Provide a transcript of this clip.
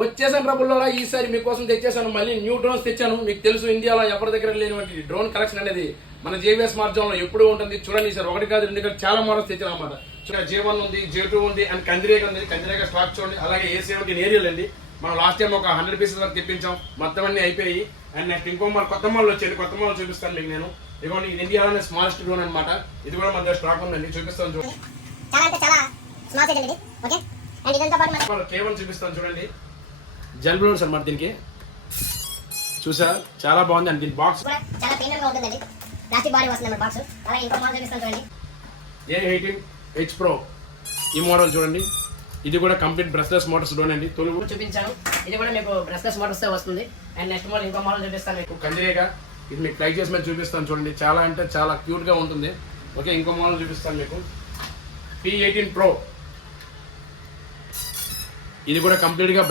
వచ్చేసాను రబుల్లో ఈసారి మీకోసం తెచ్చేసాను. మళ్ళీ న్యూ డ్రోన్స్ తెచ్చాను. మీకు తెలుసు ఇండియాలో ఎవరి దగ్గర లేనివంటి డ్రోన్ కలెక్షన్ అనేది మన జేవీఎస్ స్మార్ట్ జోన్ లో ఎప్పుడూ ఉంటుంది. చూడండి సార్, ఒకటి కాదు రెండు కాదు చాలా మోడల్స్ తెచ్చాను అనమాట. చూడండి, J1 ఉంది, J2 ఉంది అండ్ కందిరేగ ఉంది. కందిరేగ స్టాక్ చూడండి. అలాగే A17 ఏరియల్ అండి. మనం లాస్ట్ టైం ఒక 100 పీసెస్ వరకు తెప్పించాం. మొత్తం అన్ని అయిపోయి. అండ్ నెక్స్ట్ ఇంకో కొత్త మోడల్ వచ్చేది. కొత్త మోడల్ చూపిస్తాను మీకు నేను. ఇదిగోండి, ఇది ఇండియాలోనే స్మాలెస్ట్ డ్రోన్ అనమాట. ఇది కూడా మన దగ్గర స్టాక్ ఉందండి, చూపిస్తాను చూడండి. K1 చూపిస్తాను చూడండి. జెల్ బ్లోర్స్ అనమాట దీనికి. చూసా, చాలా బాగుంది అండి. దీని బాక్స్ చాలా ప్రీమియం గా ఉంటుందండి. ప్లాస్టిక్ బాడీ వస్తుంది అన్నమాట బాక్స్. అలాగే ఇంకో మోడల్ చూపిస్తాను చూడండి. A18H Pro ఈ మోడల్ చూడండి. ఇది కూడా కంప్లీట్ బ్రష్లెస్ మోటార్స్ డ్రోన్ అండి. తొలుగు చూపించాను. ఇది కూడా మీకు బ్రష్లెస్ మోటార్స్ తో వస్తుంది. అండ్ నెక్స్ట్ మోడల్ ఇంకో మోడల్ చూపిస్తాను మీకు. కందిరేగా ఇది మీకు ఫ్లై చేసి మీద చూపిస్తాను చూడండి. చాలా అంటే చాలా క్యూట్ గా ఉంటుంది. ఓకే, ఇంకో మోడల్ చూపిస్తాను మీకు. P18 Pro ఇది కూడా కంప్లీట్ గా